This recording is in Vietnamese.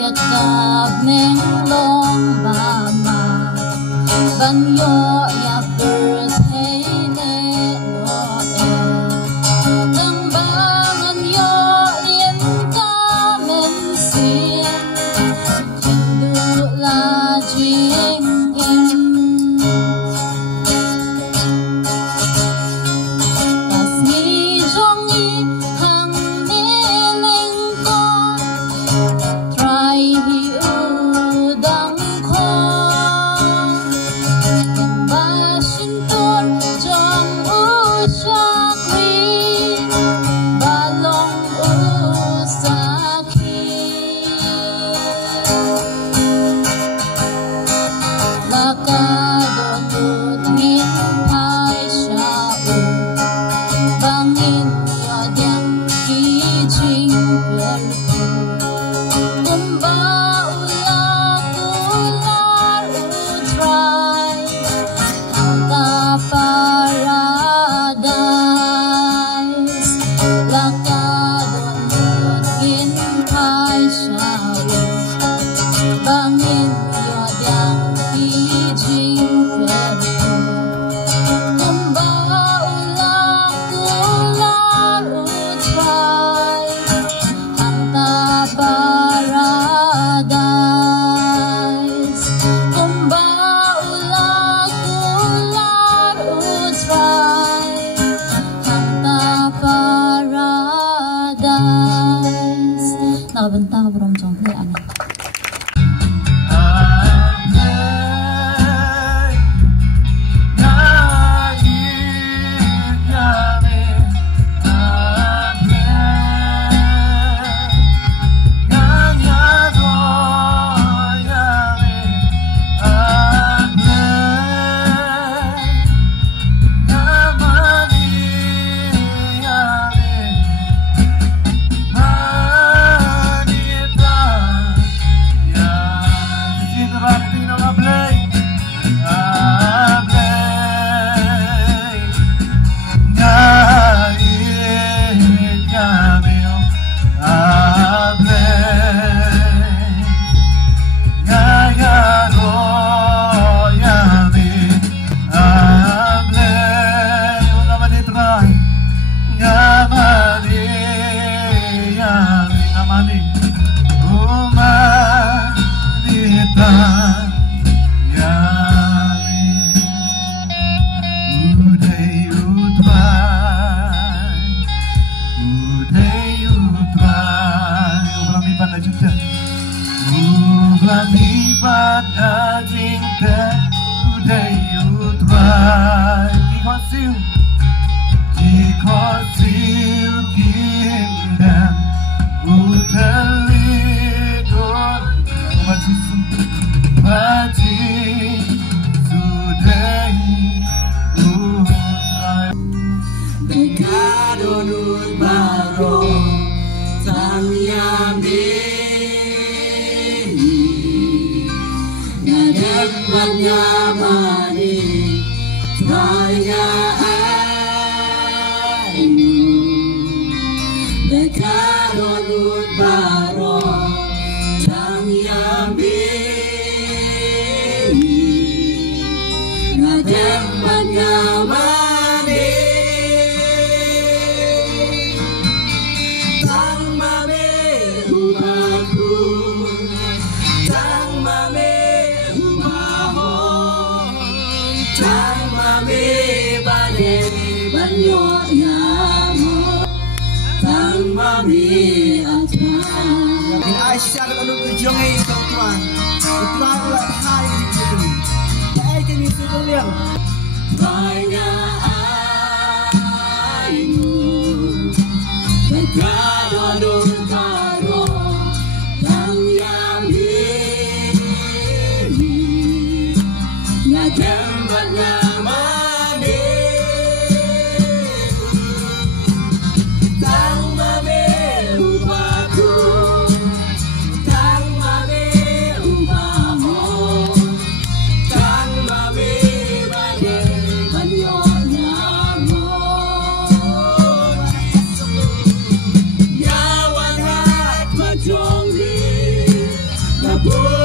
yakap neng long mama banyo ya birthday ne no tang bangan yo yen kamen sin hindu la jing in as ni jong ni hang ne leng ko try hi udang ko ba shin tur jong u shakri balong u sakhi laka do tut min hai sha u bangin ya dyang ki jing yer kumba ula kular utrai hangga paradise laka donut in hai shawu bangin yodang kijing perku kumba ula kular utrai hangga paradise kumba ula kular utrai hangga paradise nakabanta berom jongke ani Aisyah kalau berjuang itu tuan, tuan lah hai itu, hai kini sudah lihat. Banyak ayu, berkadon karo, yang ini, ngajeng banyak mani, tang mame upaku. Banyo Aku